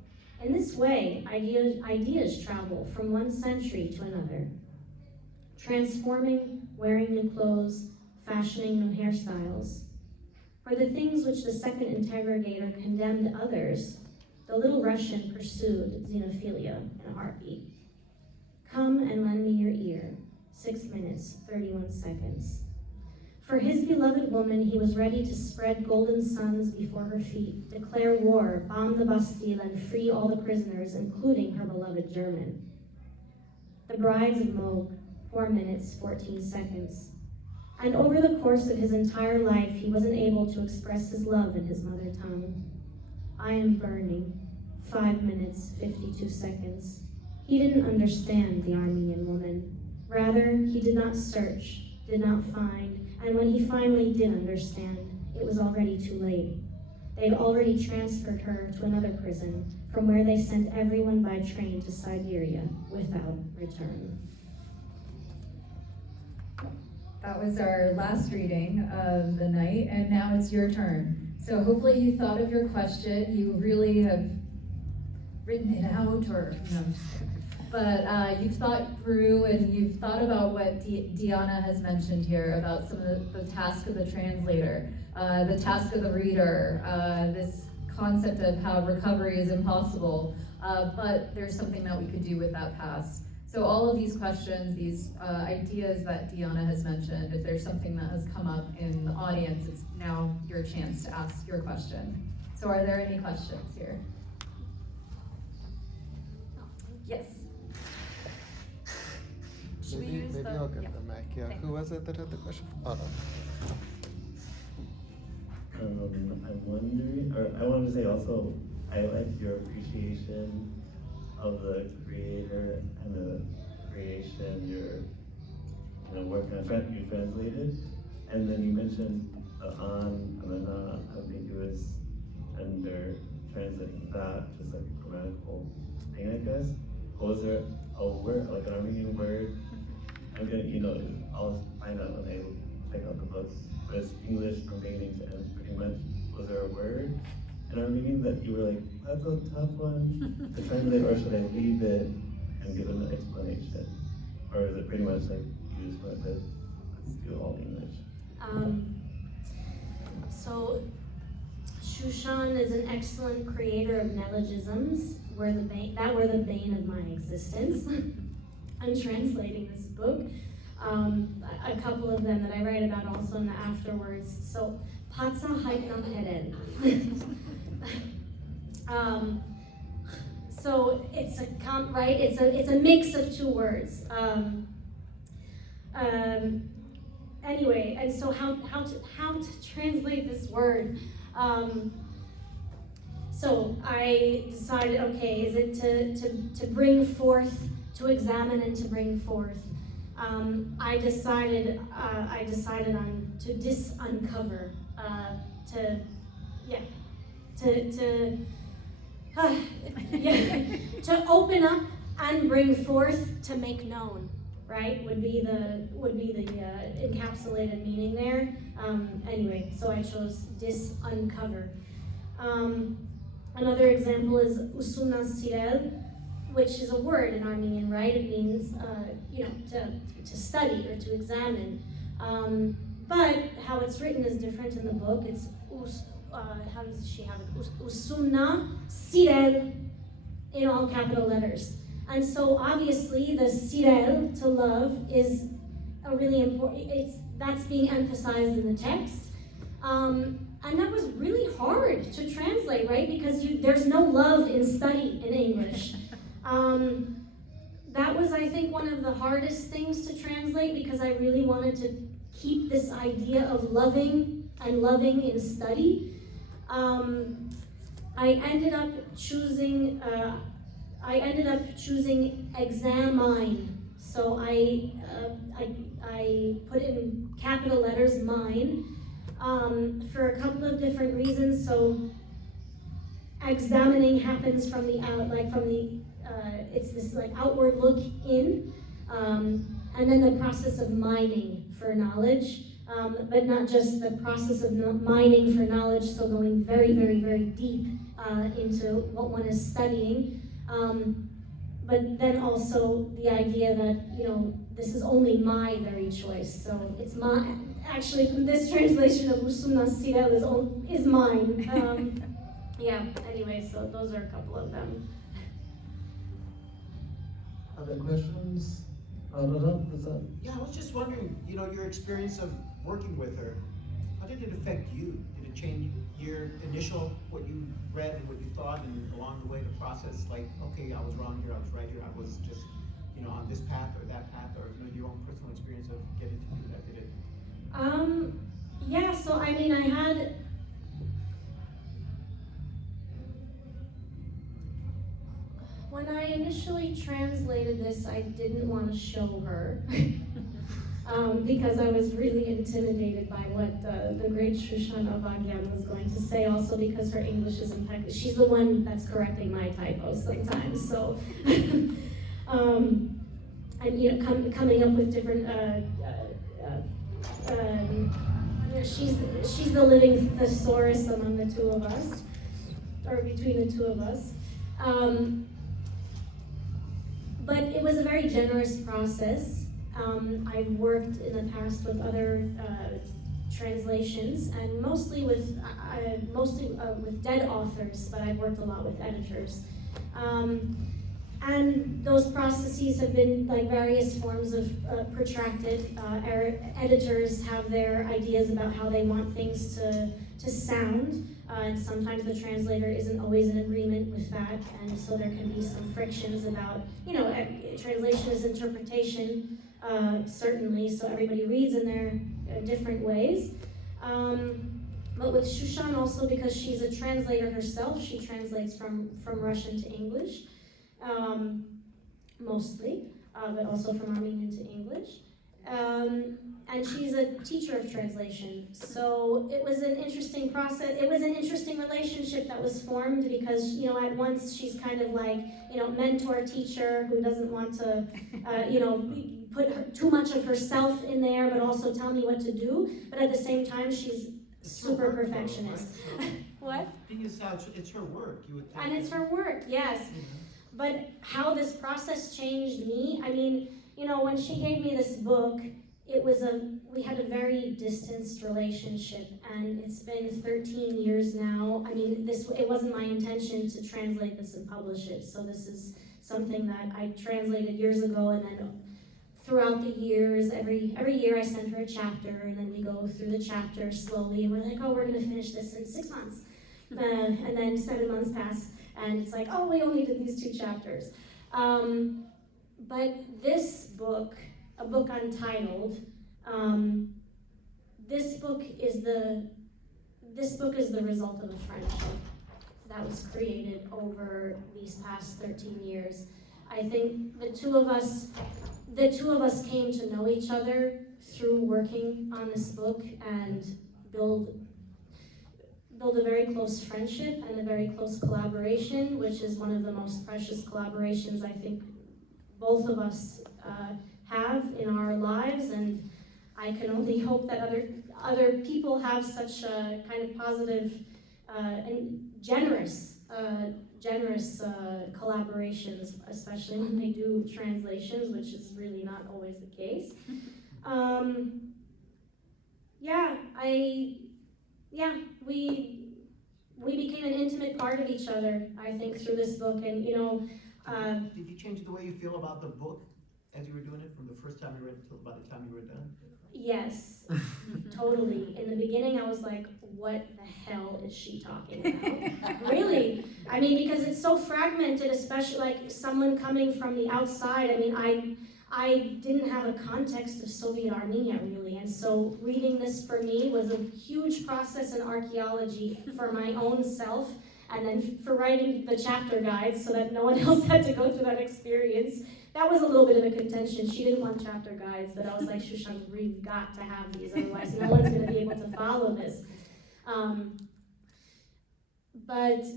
In this way, ideas travel from one century to another, transforming, wearing new clothes, fashioning new hairstyles. For the things which the second interrogator condemned others, the Little Russian pursued xenophilia in a heartbeat. Come and lend me your ear, 6 minutes, 31 seconds. For his beloved woman, he was ready to spread golden suns before her feet, declare war, bomb the Bastille, and free all the prisoners, including her beloved German. The Brides of Moog, 4 minutes, 14 seconds. And over the course of his entire life, he wasn't able to express his love in his mother tongue. I am burning, 5 minutes, 52 seconds. He didn't understand the Armenian woman. Rather, he did not search, did not find, and when he finally did understand, it was already too late. They had already transferred her to another prison, from where they sent everyone by train to Siberia without return. That was our last reading of the night, and now it's your turn. So hopefully you thought of your question, you really have written it out, or no, but you've thought through and you've thought about what Deanna has mentioned here about some of the task of the translator, the task of the reader, this concept of how recovery is impossible, but there's something that we could do with that past. So all of these questions, these ideas that Deanna has mentioned, if there's something that has come up in the audience, it's now your chance to ask your question. So are there any questions here? Yes. Should we use maybe the, I'll get yeah. the mic. Yeah. Thanks. Who was it that had the question? Oh, no. I'm wondering, or I want wanted to say also, I liked your appreciation of the creator and the creation, your work you translated. And then you mentioned the an and the na ambiguous, and they're translating that, just like a grammatical thing, I guess. Was there a word, like an Armenian word? I'm gonna, I'll find out when I check out the books. But it's English from beginning to end, pretty much. Was there a word in Armenian that you were like, that's a tough one to translate, or should I leave it and give an explanation? Or is it pretty much like you just went with, let's do all English? So Shushan is an excellent creator of neologisms, that were the bane of my existence. I'm translating this book. A couple of them that I write about also in the afterwards. So Patsa Haitnam Heden. So it's a mix of two words. Anyway, and so how to translate this word? So I decided, okay, is it to bring forth, to examine and to bring forth? I decided on to uncover, to open up and bring forth, to make known. Right, would be the encapsulated meaning there. Anyway, so I chose uncover. Another example is usuna sirel, which is a word in Armenian, right? It means to study or to examine. But how it's written is different in the book. It's how does she have it? Usuna sirel in all capital letters. And so obviously the sirel, to love, is a really important, that's being emphasized in the text. And that was really hard to translate, right? Because there's no love in study in English. That was, I think, one of the hardest things to translate, because I really wanted to keep this idea of loving and loving in study. I ended up choosing examine. So I put in capital letters mine for a couple of different reasons. So examining happens from the it's this like outward look in, and then the process of mining for knowledge, but not just the process of mining for knowledge. So going very, very, very deep into what one is studying. But then also the idea that, this is only my very choice. So it's actually this translation of Usuna Sirel is mine. Anyway, so those are a couple of them. Other questions? Yeah, I was just wondering, your experience of working with her, how did it affect you? Did it change your initial, what you read and what you thought, and along the way the process, like, okay, I was wrong here, I was right here, I was just, on this path or that path, or your own personal experience of getting to do that, did it? So I mean, I had, when I initially translated this, I didn't want to show her. Because I was really intimidated by what the great Shushan Avagyan was going to say, also because her English is impeccable. She's the one that's correcting my typos sometimes, so. And coming up with different, she's the living thesaurus among the two of us, or between the two of us. But it was a very generous process. I've worked in the past with other translations, and mostly with dead authors, but I've worked a lot with editors. And those processes have been like various forms of protracted. Editors have their ideas about how they want things to sound, and sometimes the translator isn't always in agreement with that, and so there can be some frictions about, translation is interpretation, certainly, so everybody reads in their different ways. but with Shushan also because she's a translator herself. She translates from Russian to English, mostly, but also from Armenian to English. And she's a teacher of translation. So it was an interesting process. It was an interesting relationship that was formed because, at once she's kind of like, mentor teacher who doesn't want to, put too much of herself in there, but also tell me what to do. But at the same time, she's super perfectionist. What? The thing is, it's her work. You would think. And it's her work, yes. But how this process changed me, when she gave me this book, we had a very distanced relationship, and it's been 13 years now. It wasn't my intention to translate this and publish it, so this is something that I translated years ago, and then throughout the years, every year I send her a chapter, and then we go through the chapter slowly, and we're like, oh, we're gonna finish this in 6 months. And then 7 months pass, and it's like, oh, we only did these 2 chapters. But this book, a book Untitled, this book is the result of a friendship that was created over these past 13 years. I think the two of us came to know each other through working on this book and build a very close friendship and a very close collaboration, which is one of the most precious collaborations I think both of us have in our lives, and I can only hope that other people have such kind of positive and generous collaborations, especially when they do translations, which is really not always the case. We became an intimate part of each other, I think, through this book, and Did you change the way you feel about the book as you were doing it from the first time you read it till by the time you were done? Yes, totally. In the beginning, I was like, what the hell is she talking about? Really? Because it's so fragmented, especially like someone coming from the outside. I didn't have a context of Soviet Armenia, really. And so reading this for me was a huge process in archaeology for my own self, and then for writing the chapter guides so that no one else had to go through that experience. That was a little bit of a contention. She didn't want chapter guides, but I was like, Shushan, we've got to have these, otherwise no one's going to be able to follow this.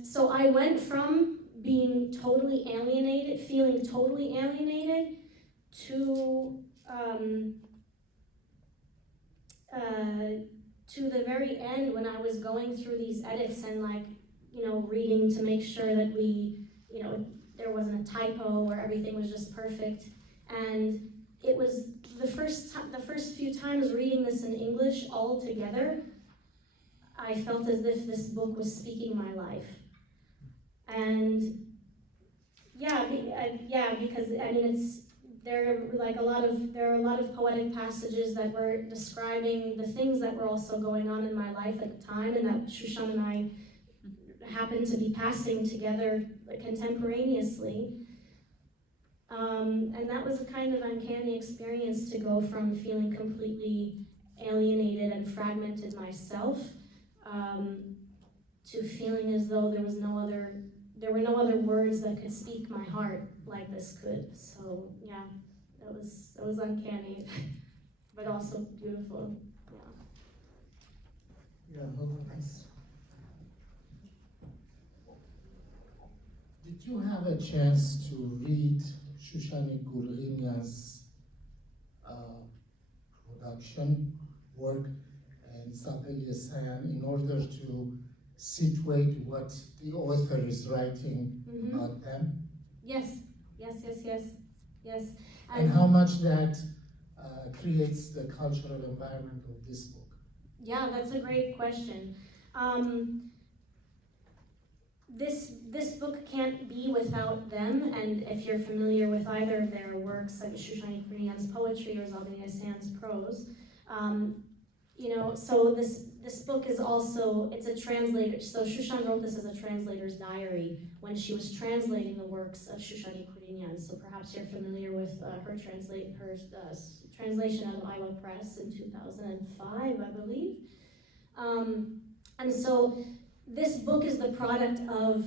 So I went from being totally alienated, feeling totally alienated, to the very end when I was going through these edits and reading to make sure that there wasn't a typo or everything was just perfect. And it was the first few times reading this in English all together, I felt as if this book was speaking my life. And because there are a lot of poetic passages that were describing the things that were also going on in my life at the time, and that Shushan and I happened to be passing together contemporaneously. And that was a kind of uncanny experience to go from feeling completely alienated and fragmented myself to feeling as though there were no other words that could speak my heart like this could. So yeah, that was uncanny, but also beautiful. Yeah, nice. Did you have a chance to read Shushan Avagyan's production work and Gulesserian in order to situate what the author is writing about them? Yes. And how much that creates the cultural environment of this book? Yeah, that's a great question. This book can't be without them, and if you're familiar with either of their works, like Shushan Avagyan's poetry or Gulesserian's prose, so this book is also, it's a translator. So Shushan wrote this as a translator's diary when she was translating the works of Shushan Avagyan. So perhaps you're familiar with her translation out of IALA Press in 2005, I believe. And so this book is the product of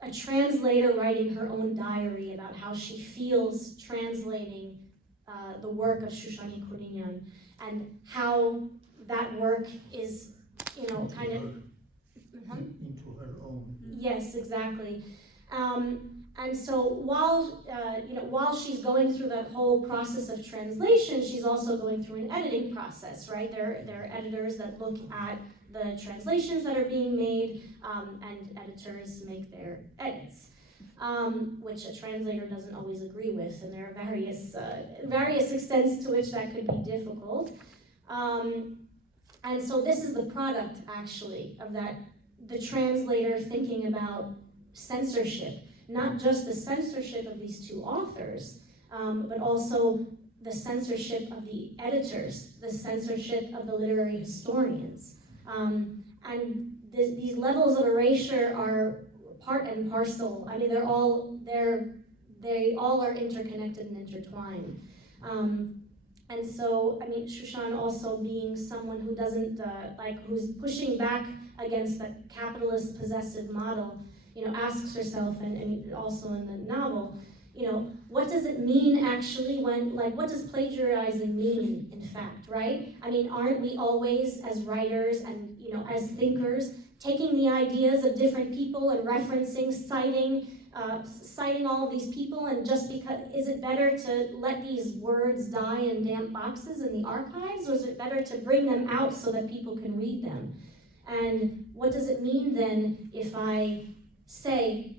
a translator writing her own diary about how she feels translating the work of Shushan Avagyan, and how that work is, kind of into her own. Yes, exactly. And so while she's going through that whole process of translation, she's also going through an editing process, right? There are editors that look at the translations that are being made, and editors make their edits, which a translator doesn't always agree with, and there are various extents to which that could be difficult. And so this is the product, actually, of that, the translator thinking about censorship, not just the censorship of these two authors, but also the censorship of the editors, the censorship of the literary historians. And these levels of erasure are part and parcel. I mean, they all are interconnected and intertwined. And so, I mean, Shushan also being someone who doesn't, who's pushing back against the capitalist possessive model, asks herself, and also in the novel, what does it mean actually what does plagiarizing mean, in fact, right? I mean, aren't we always, as writers and, as thinkers, taking the ideas of different people and referencing, citing all of these people, and just because, is it better to let these words die in damp boxes in the archives, or is it better to bring them out so that people can read them? And what does it mean then if I say,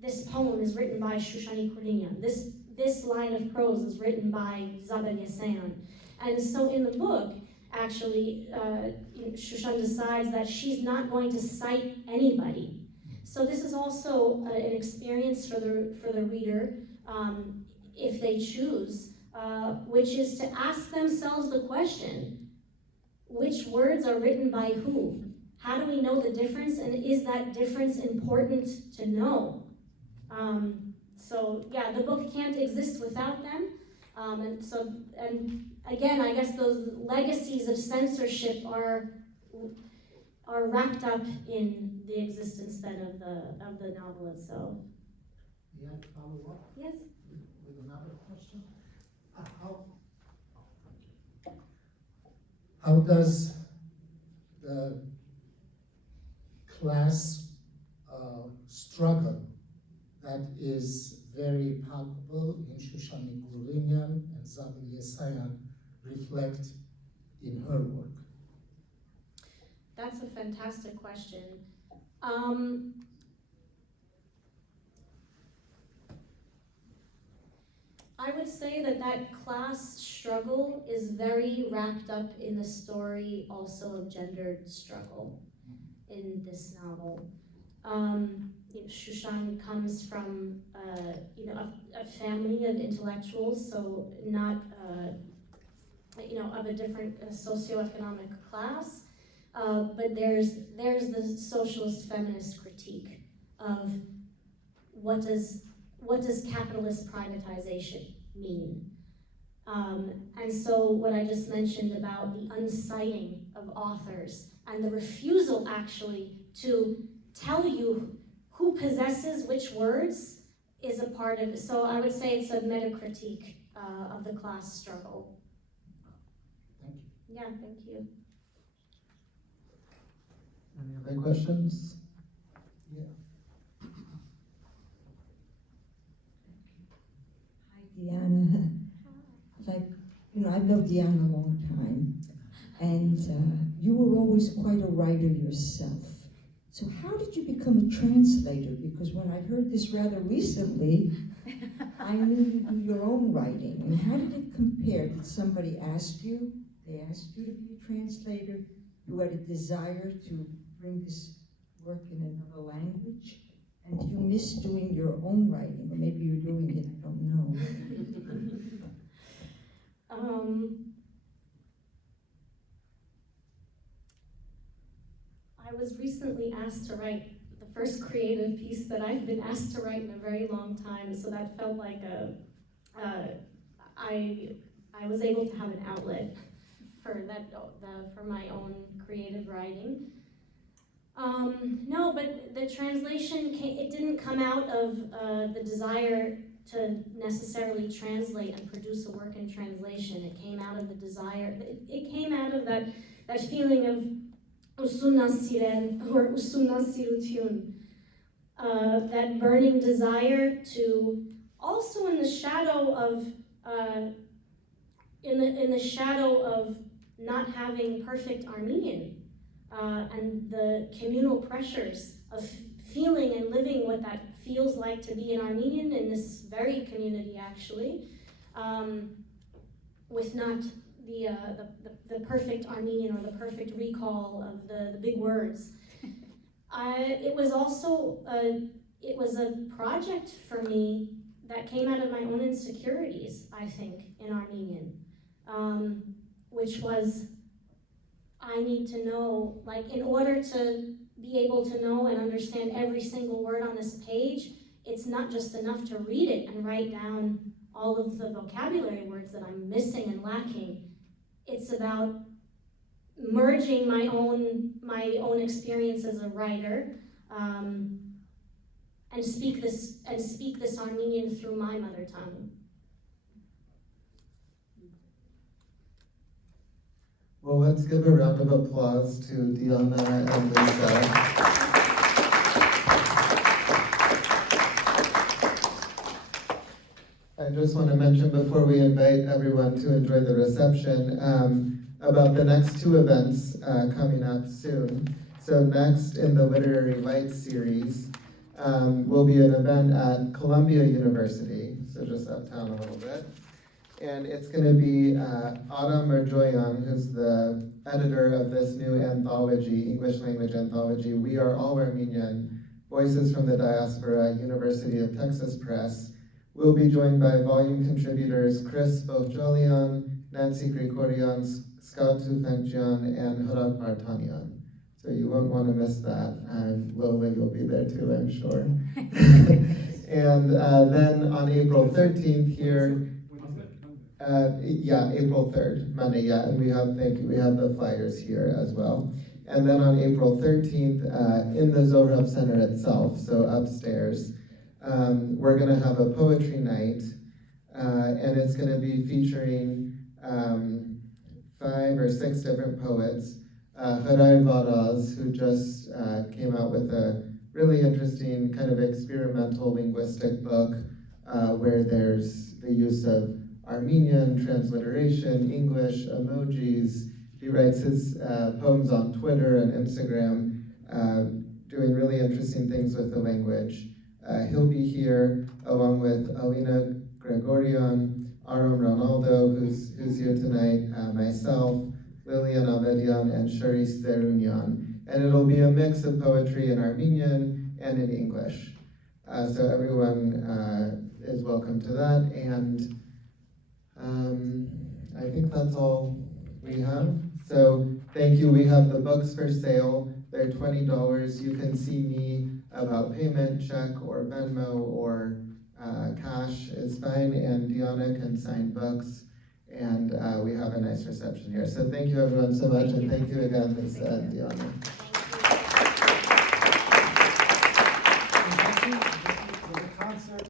this poem is written by Shushan Avagyan, this line of prose is written by Zohrab? And so in the book, actually, Shushan decides that she's not going to cite anybody. So this is also an experience for the reader, if they choose, which is to ask themselves the question, which words are written by who? How do we know the difference, and is that difference important to know? So yeah, the book can't exist without them. And again, I guess those legacies of censorship are wrapped up in the existence then of the novel itself. May I follow up? Yes. With another question? How does the class struggle that is very palpable in Shushan Avagyan and Zohrab reflect in her work? That's a fantastic question. I would say that class struggle is very wrapped up in the story also of gendered struggle in this novel. Shushan comes from a family of intellectuals, so not of a different socioeconomic class, but there's the socialist feminist critique of what does capitalist privatization mean? And so what I just mentioned about the unciting of authors and the refusal actually to tell you who possesses which words is a part of it. So I would say it's a meta-critique of the class struggle. Thank you. Yeah, thank you. Any other questions? Yeah. Hi, Deanna. I've known Deanna a long time, and you were always quite a writer yourself. So how did you become a translator? Because when I heard this rather recently, I knew you do your own writing. And how did it compare? Did somebody ask you? They asked you to be a translator? You had a desire to bring this work in another language? And do you miss doing your own writing? Or maybe you're doing it, I don't know. I was recently asked to write the first creative piece that I've been asked to write in a very long time, so that felt like I was able to have an outlet for my own creative writing. No, but the translation it didn't come out of the desire to necessarily translate and produce a work in translation. It came out of the desire, it came out of that feeling of usunnasiren or usunnasirutun, that burning desire to, also in the shadow of, in the shadow of not having perfect Armenian, and the communal pressures of feeling and living what that feels like to be an Armenian in this very community, actually, with not the perfect Armenian or the perfect recall of the big words. It was also it was a project for me that came out of my own insecurities, I think, in Armenian, which was, I need to know, like, in order to be able to know and understand every single word on this page, it's not just enough to read it and write down all of the vocabulary words that I'm missing and lacking. It's about merging my own experience as a writer, and speak this Armenian through my mother tongue. Well, let's give a round of applause to Deanna and Lisa. I just want to mention before we invite everyone to enjoy the reception about the next two events coming up soon. So next in the Literary Lights series will be an event at Columbia University, so just uptown a little bit. And it's going to be Adam Marjoyan, who's the editor of this new anthology, English language anthology, We Are All Armenian, Voices from the Diaspora, University of Texas Press. We'll be joined by volume contributors Chris Bojolian, Nancy Krikorian, Scout Tufengjian, and Hrad Martanian. So you won't want to miss that. Lola, you'll be there too, I'm sure. And then on April 13th here, April 3rd, Monday, and we have the flyers here as well. And then on April 13th, in the Zohrab Center itself, so upstairs, we're gonna have a poetry night, and it's gonna be featuring 5 or 6 different poets. Haray Varaz, who just came out with a really interesting kind of experimental linguistic book, where there's the use of Armenian, transliteration, English, emojis. He writes his poems on Twitter and Instagram, doing really interesting things with the language. He'll be here along with Alina Gregorian, Aram Ronaldo, who's here tonight, myself, Lilian Avagyan, and Charis Zerunian. And it'll be a mix of poetry in Armenian and in English. So everyone is welcome to that. And I think that's all we have. So thank you. We have the books for sale. They're $20. You can see me about payment, check or Venmo or cash is fine. And Deanna can sign books. And we have a nice reception here. So thank you everyone so much. And thank you again, Lisa and Deanna.